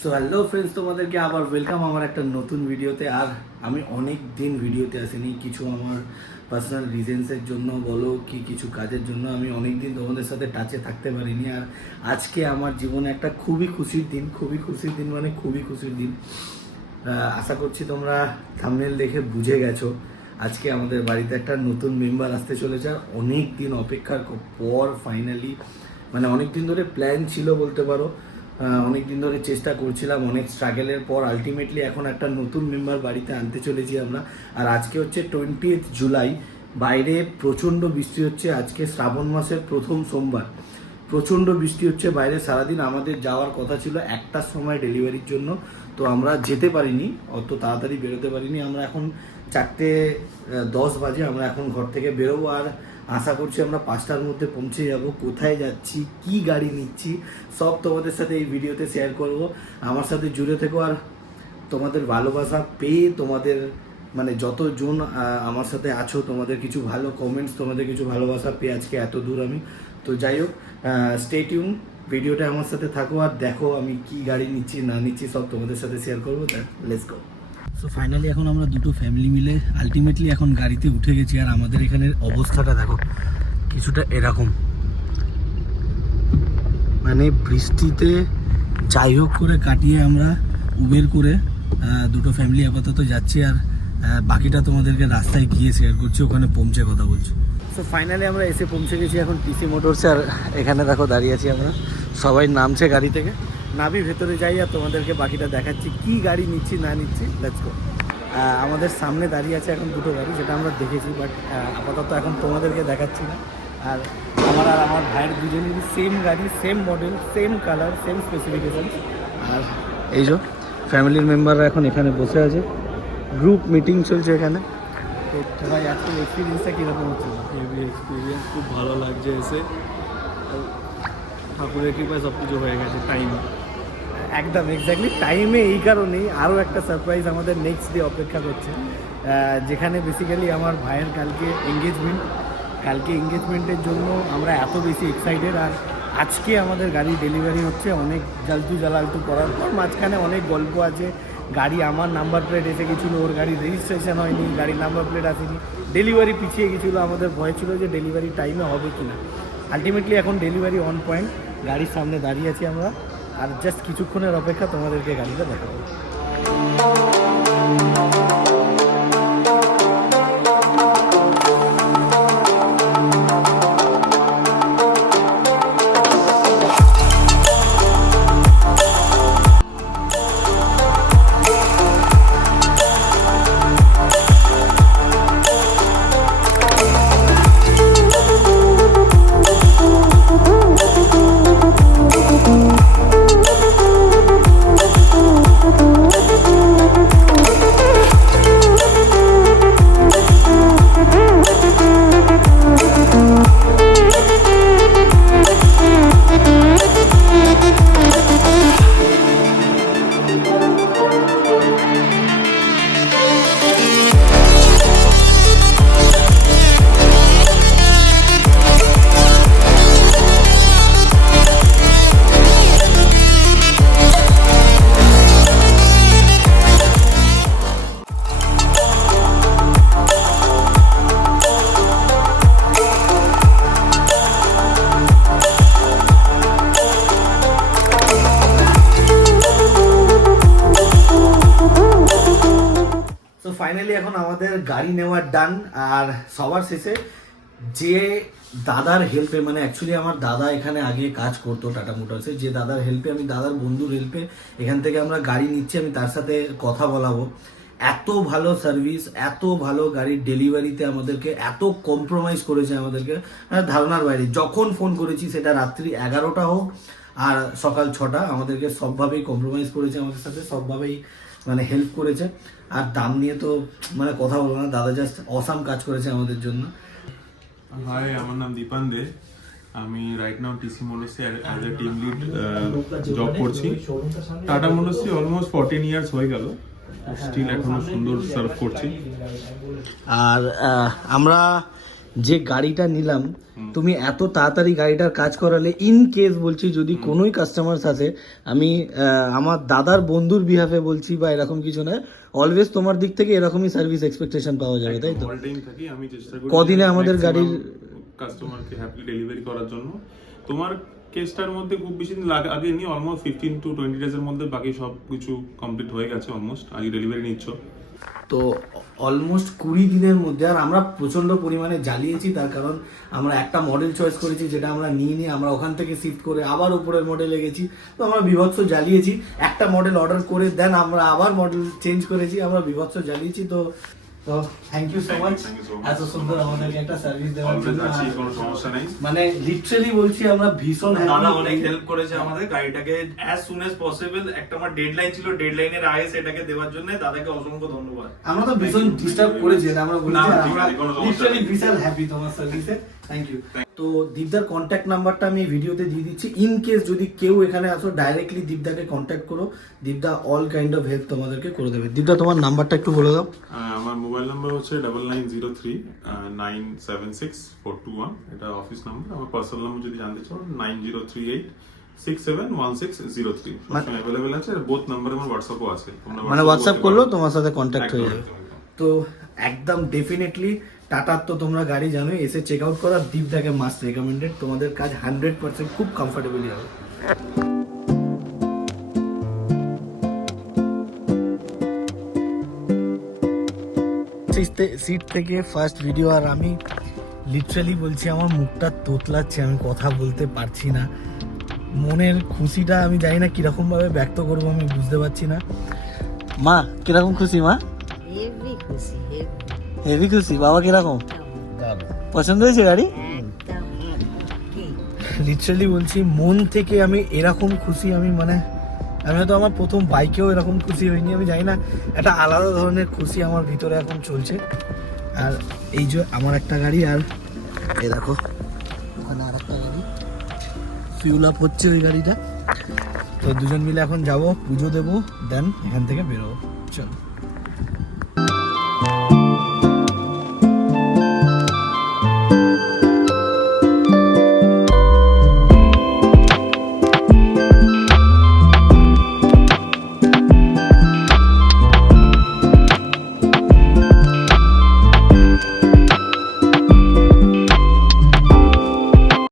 So hello friends, তোমাদেরকে আবার welcome আমার একটা নতুন ভিডিওতে। আর আমি অনেক দিন ভিডিওতে আসিনি, কিছু আমার পার্সোনাল রিজনসের জন্য বলো কি কিছু কাজের জন্য আমি অনেক দিন তোমাদের সাথে টাচে থাকতে পারিনি। আর আজকে আমার জীবনে একটা খুবই খুশির দিন, মানে খুবই খুশির দিন। আশা করছি তোমরা থাম্বনেল দেখে বুঝে গেছো, আজকে আমাদের বাড়িতে একটা নতুন মেম্বার আসতে চলেছে। আর অনেক দিন অপেক্ষার পর ফাইনালি, মানে অনেক দিন ধরে প্ল্যান ছিল বলতে পারো, অনেক দিন ধরে চেষ্টা করছিলাম, অনেক স্ট্রাগলের পর আলটিমেটলি এখন একটা নতুন মেম্বার বাড়িতে আনতে চলেছি আমরা। আর আজকে হচ্ছে 20 জুলাই, বাইরে প্রচণ্ড বৃষ্টি হচ্ছে। আজকে শ্রাবণ মাসের প্রথম সোমবার, প্রচণ্ড বৃষ্টি হচ্ছে বাইরে সারাদিন। আমাদের যাওয়ার কথা ছিল 1টার সময় ডেলিভারির জন্য, তো আমরা যেতে পারিনি, অত তাড়াতাড়ি বেরোতে পারিনি। আমরা এখন 4:10 বাজে, আমরা এখন ঘর থেকে বেরোবো। আর আশা করছি আমরা 5টার মধ্যে পৌঁছে যাব। কোথায় যাচ্ছি, কি গাড়ি নিচ্ছি, সব তোমাদের সাথে এই ভিডিওতে শেয়ার করব। আমার সাথে জুড়ে থেকো। আর তোমাদের ভালোবাসা পেয়ে, তোমাদের মানে যতজন আমার সাথে আছো, তোমাদের কিছু ভালো কমেন্টস, তোমাদের কিছু ভালোবাসা পেয়ে আজকে এত দূর আমি। তো যাই হোক, স্টে টিউন, ভিডিওটা আমার সাথে থাকো আর দেখো আমি কি গাড়ি নিচ্ছি না নিচ্ছি সব তোমাদের সাথে শেয়ার করবো। Let's go. সো ফাইনালি এখন আমরা দুটো ফ্যামিলি মিলে আলটিমেটলি এখন গাড়িতে উঠে গেছি। আর আমাদের এখানের অবস্থাটা দেখো, কিছুটা এরকম, মানে বৃষ্টিতে যাই হোক করে কাটিয়ে আমরা উবের করে দুটো ফ্যামিলি আপাতত যাচ্ছি। আর বাকিটা তোমাদেরকে রাস্তায় গিয়ে শেয়ার করছি, ওখানে পৌঁছে কথা বলছি। সো ফাইনালি আমরা এসে পৌঁছে গেছি এখন টিসি মোটরসে। আর এখানে দেখো দাঁড়িয়ে আছি আমরা, সবাই নামছে গাড়ি থেকে, নাবি ভেতরে যাই আর তোমাদেরকে বাকিটা দেখাচ্ছি কি গাড়ি নিচ্ছি না নিচ্ছি। Let's go. আমাদের সামনে দাঁড়িয়ে আছে এখন দুটো গাড়ি, যেটা আমরা দেখেছি, বাট আপাতত এখন তোমাদেরকে দেখাচ্ছি না। আর আমার ভাইয়ের দুজনেরই সেম গাড়ি, same model, same colour, same specification. আর এই যে ফ্যামিলির মেম্বাররা এখন এখানে বসে আছে, গ্রুপ মিটিং চলছে এখানে। তো ভাই আজকের এক্সপিরিয়েন্সটা কীরকম হচ্ছে? হেভি এক্সপিরিয়েন্স, খুব ভালো লাগছে এসে। ঠাকুরের কৃপায় সব কিছু হয়ে গেছে টাইম, একদম এক্স্যাক্টলি টাইমে। এই কারণেই আরও একটা সারপ্রাইজ আমাদের নেক্সট ডে অপেক্ষা করছে, যেখানে বেসিক্যালি আমার ভাইয়ের কালকে এঙ্গেজমেন্টের জন্য আমরা এত বেশি এক্সাইটেড। আর আজকে আমাদের গাড়ি ডেলিভারি হচ্ছে, অনেক জালালতু করার পর মাঝখানে অনেক গল্প আছে। গাড়ি আমার নাম্বার প্লেট এসে গেছিলো, ওর গাড়ি রেজিস্ট্রেশন হয়নি, গাড়ির নাম্বার প্লেট আসেনি, ডেলিভারি পিছিয়ে গেছিলো। আমাদের ভয় ছিল যে ডেলিভারি টাইমে হবে কি না। আলটিমেটলি এখন ডেলিভারি অন পয়েন্ট, গাড়ির সামনে দাঁড়িয়ে আছি আমরা। আর জাস্ট কিছুক্ষণের অপেক্ষা, তোমাদেরকে গাড়িটা দেখাবো। ফাইনালি এখন আমাদের গাড়ি নেওয়ার ডান। আর সবার শেষে যে দাদার হেল্পে, মানে অ্যাকচুয়ালি আমার দাদা এখানে আগে কাজ করতো টাটা মোটরসে, যে দাদার হেল্পে, আমি দাদার বন্ধুর হেল্পে এখান থেকে আমরা গাড়ি নিচ্ছি, আমি তার সাথে কথা বলাবো। এত ভালো সার্ভিস, এত ভালো গাড়ির ডেলিভারিতে আমাদেরকে এত কম্প্রোমাইজ করেছে আমাদেরকে ধারণার বাইরে। যখন ফোন করেছি, সেটা রাত্রি 11টা হোক আর সকাল 6টা, আমাদেরকে সবভাবেই কম্প্রোমাইজ করেছে আমাদের সাথে, সবভাবেই মানে হেল্প করেছে। আর দাম নিয়ে তো মানে কথা বলবো না, দাদা জাস্ট অসাম কাজ করেছে আমাদের জন্য। হাই, আমার নাম দীপান দে। আমি রাইট নাও টিসি মোটরসে as a team lead job করছি। টাটা মোটরসে অলমোস্ট 14 ইয়ার্স হয়ে গেল, স্টিল এখনো সুন্দর সার্ভ করছি। আর আমরা যে গাড়িটা নিলাম তুমি এত তাড়াতাড়ি গাড়িটার কাজ করালে, ইন কেস বলছি যদি কোনোই কাস্টমার আছে, আমি আমার দাদার বন্ধুর বিহাফে বলছি বা এরকম কিছু নয়, অলওয়েজ তোমার দিক থেকে এরকমই সার্ভিস এক্সপেকটেশন পাওয়া যাবে, তাই তো? অল টাইম থাকি, আমি চেষ্টা করি কদিনে আমাদের গাড়ির কাস্টমারকে হ্যাপি ডেলিভারি করার জন্য। তোমার কেসটার মধ্যে খুব বেশি দিন আগে নি, অলমোস্ট 15 to 20 ডেজের মধ্যে বাকি সব কিছু কমপ্লিট হয়ে গেছে অলমোস্ট। আগে ডেলিভারি নিচ্ছ তো অলমোস্ট 20 দিনের মধ্যে। আর আমরা প্রচণ্ড পরিমাণে জ্বালিয়েছি, তার কারণ আমরা একটা মডেল চয়েস করেছি যেটা আমরা নিয়ে আমরা ওখান থেকে শিফট করে আবার উপরের মডেলে গেছি। তো আমরা বিভৎস জ্বালিয়েছি, একটা মডেল অর্ডার করে দেন আমরা আবার মডেল চেঞ্জ করেছি, আমরা বিভৎস জ্বালিয়েছি। তো thank you so much Thank you so much. এত সুন্দর আমাদেরকে একটা সার্ভিস দেওয়ার অলওয়েজ জন্য। আছি, কোনো সমস্যা নেই। মানে লিটারালি বলছি আমরা ভীষণ দাদা অনেক হেল্প করেছে আমাদের গাড়িটাকে অ্যাজ সুন অ্যাজ পসিবল। একটা আমার ডেডলাইন ছিল, ডেডলাইনের আগে সেটাকে দেওয়ার জন্য দাদাকে অসংখ্য ধন্যবাদ। আমরা তো ভীষণ ডিস্টার্ব করেছি, এটা আমরা বলেছি, না, আর ঠিক আমরা আছে, কোনো সমস্যা লিটারালি নেই। বিশাল হ্যাপি তোমার সার্ভিসে। Thank you. তো দীপদার কন্ট্যাক্ট নাম্বারটা আমি ভিডিওতে দিয়ে দিচ্ছি। ইন কেস যদি কেউ এখানে আসো, ডাইরেক্টলি দীপদাকে কন্ট্যাক্ট করো, দীপদা অল কাইন্ড অফ হেল্প তোমাদেরকে করে দেবে। দীপদা তোমার নাম্বারটা একটু বলে দাও। আমার মোবাইল নাম্বার হচ্ছে 9903976421, এটা অফিস নাম্বার। আমার পার্সোনাল নাম্বার যদি জানতে চাও 9038671603, সবসময় অ্যাভেলেবেল আছে। বোথ নাম্বারে আমার হোয়াটসঅ্যাপও আছে, তোমরা মানে হোয়াটসঅ্যাপ করলেও তোমার সাথে কন্ট্যাক্ট হয়ে যাবে। একদম। তো একদম ডেফিনেটলি টাটার তো তোমরা গাড়ি জানোই, এসে চেক আউট করা, দীপদাকে মাস্ট রেকমেন্ডেড। তোমাদের কাজ 100% খুব কমফোর্টেবলি হবে। সিট থেকে ফার্স্ট ভিডিও, আর আমি লিটারালি বলছি আমার মুখটা তোতলাচ্ছে, আমি কথা বলতে পারছি না। মনের খুশিটা আমি জানি না কিরকম ভাবে ব্যক্ত করবো, আমি বুঝতে পারছি না। মা কিরকম খুশি? মা হেভি খুশি, হেভি খুশি। বাবা কিরকম? পছন্দ হয়েছে গাড়ি? একদম কি লিটারালি বলছি মন থেকে আমি এরকম খুশি, আমি মানে আমি হয়তো আমার প্রথম বাইকেও এরকম খুশি হইনি। আমি জানি না, একটা আলাদা ধরনের খুশি আমার ভিতরে এখন চলছে। আর এই যে আমার একটা গাড়ি, আর এই দেখো ওখানে আর একটা গাড়ি ফিউল আপ হচ্ছে ওই গাড়িটা। তো দুজন মিলে এখন যাব, পুজো দেবো, দেন এখান থেকে বেরোবো। চলো।